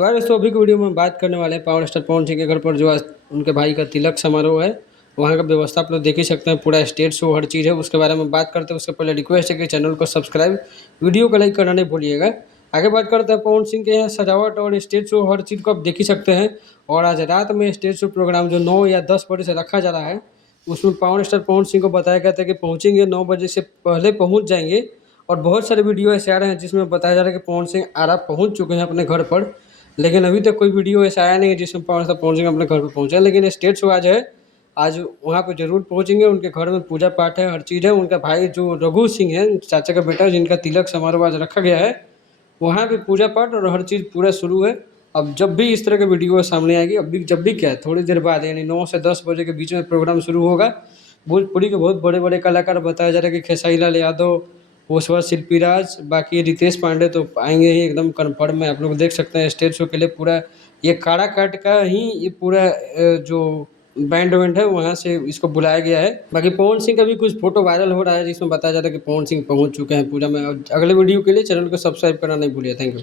यार दोस्तों अभी की वीडियो में बात करने वाले हैं पावर स्टार पवन सिंह के घर पर जो आज उनके भाई का तिलक समारोह है। वहाँ का व्यवस्था आप लोग देख ही सकते हैं, पूरा स्टेज शो हर चीज़ है। उसके बारे में बात करते हैं उससे पहले रिक्वेस्ट है कि चैनल को सब्सक्राइब, वीडियो को लाइक करना नहीं भूलिएगा। आगे बात करते हैं पवन सिंह के यहाँ सजावट और स्टेज शो हर चीज़ को आप देख ही सकते हैं। और आज रात में स्टेज शो प्रोग्राम जो 9 या 10 बजे से रखा जा रहा है, उसमें पावर स्टार पवन सिंह को बताया गया था कि पहुँचेंगे 9 बजे से पहले पहुँच जाएंगे। और बहुत सारे वीडियो ऐसे आ रहे हैं जिसमें बताया जा रहा है कि पवन सिंह आरा पहुँच चुके हैं अपने घर पर, लेकिन अभी तक कोई वीडियो ऐसा आया नहीं है जिसमें पावर स्टार पवन सिंह अपने घर पर पहुँचे। लेकिन स्टेज शो आज है, आज वहाँ पे ज़रूर पहुँचेंगे। उनके घर में पूजा पाठ है, हर चीज़ है। उनका भाई जो रघु सिंह है, चाचा का बेटा, जिनका तिलक समारोह आज रखा गया है, वहाँ भी पूजा पाठ और हर चीज़ पूरा शुरू है। अब जब भी इस तरह की वीडियो सामने आएगी, अभी जब भी क्या है, थोड़ी देर बाद यानी 9 से 10 बजे के बीच में प्रोग्राम शुरू होगा। भोजपुरी के बहुत बड़े बड़े कलाकार बताया जा रहा है कि खेसारी लाल यादव, उसके बाद शिल्पी राज, बाकी रितेश पांडे तो आएंगे ही, एकदम कन्फर्म है। आप लोग देख सकते हैं स्टेज शो के लिए पूरा ये काराकाट का ही ये पूरा जो बैंड वैंड है वहाँ से इसको बुलाया गया है। बाकी पवन सिंह का भी कुछ फोटो वायरल हो रहा है जिसमें बताया जा रहा है कि पवन सिंह पहुँच चुके हैं पूजा में। और अगले वीडियो के लिए चैनल को सब्सक्राइब करना नहीं भूलिए। Thank you.